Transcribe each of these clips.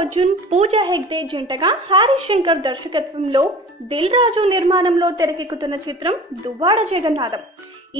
అర్జున్, పూజా హెగ్డే జంటగా హారీష్ శంకర్ దర్శకత్వంలో దిల్ రాజు నిర్మాణంలో తెరకెక్కుతున్న చిత్రం దువ్వాడ జగన్నాథం.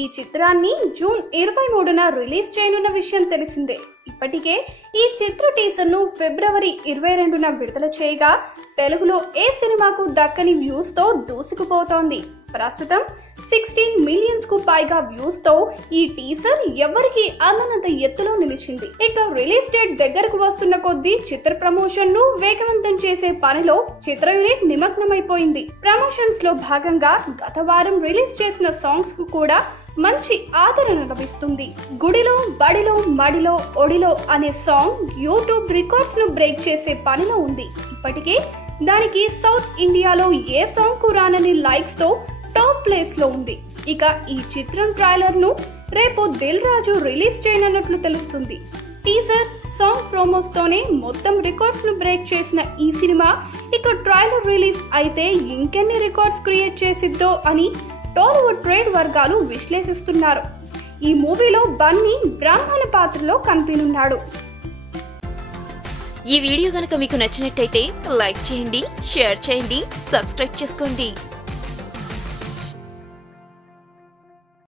ఈ చిత్రాన్ని జూన్ 23న రిలీజ్ చేయనున్న విషయం తెలిసిందే. ఇప్పటికే ఈ చిత్ర టీజర్ను ఫిబ్రవరి 22న విడుదల చేయగా తెలుగులో ఏ సినిమాకు దక్కని వ్యూస్ తో దూసుకుపోతోంది. ప్రస్తుతం 16 మిలియన్స్ కు పైగా వ్యూస్ తో ఈ టీజర్ ఎవరికి అందనంత ఎత్తులో నిలిచింది. ఇక రిలీజ్ డేట్ దగ్గరకు వస్తున్న కొద్దీ చిత్ర ప్రమోషన్ ను వేగవంతం చేసే పనిలో చిత్ర యూనిట్ నిమగ్నమైపోయింది. ప్రమోషన్స్ లో భాగంగా గత వారం రిలీజ్ చేసిన సాంగ్స్ కు కూడా మంచి ఆదరణ లభిస్తుంది. గుడిలో, బడిలో, మడిలో, ఒడిలో అనే సాంగ్ యూట్యూబ్ రికార్డ్స్ ను బ్రేక్ చేసే పనిలో ఉంది. ఇప్పటికే దానికి సౌత్ ఇండియాలో ఏ సాంగ్ కు రానని లైక్స్ తో టాప్ ప్లేస్ లో ఉంది. ఇక ఈ చిత్రం ట్రైలర్ ను రేపు దిల్ రాజు రిలీజ్ చేయనున్నట్లు తెలుస్తుంది. టీజర్, సాంగ్ ప్రోమోస్ తోనే మొత్తం రికార్డ్స్ ను బ్రేక్ చేసిన ఈ సినిమా ఇక ట్రైలర్ రిలీజ్ అయితే ఇంకెన్ని రికార్డ్స్ క్రియేట్ చేసిద్దో అని టాలీవుడ్ ట్రేడ్ వర్గాలు విశ్లేషిస్తున్నారు. ఈ మూవీలో బన్నీ బ్రాహ్మణ పాత్రలో కనిపించనున్నాడు. ఈ వీడియో గనుక మీకు నచ్చినట్టయితే లైక్ చేయండి, షేర్ చేయండి, సబ్స్క్రైబ్ చేసుకోండి.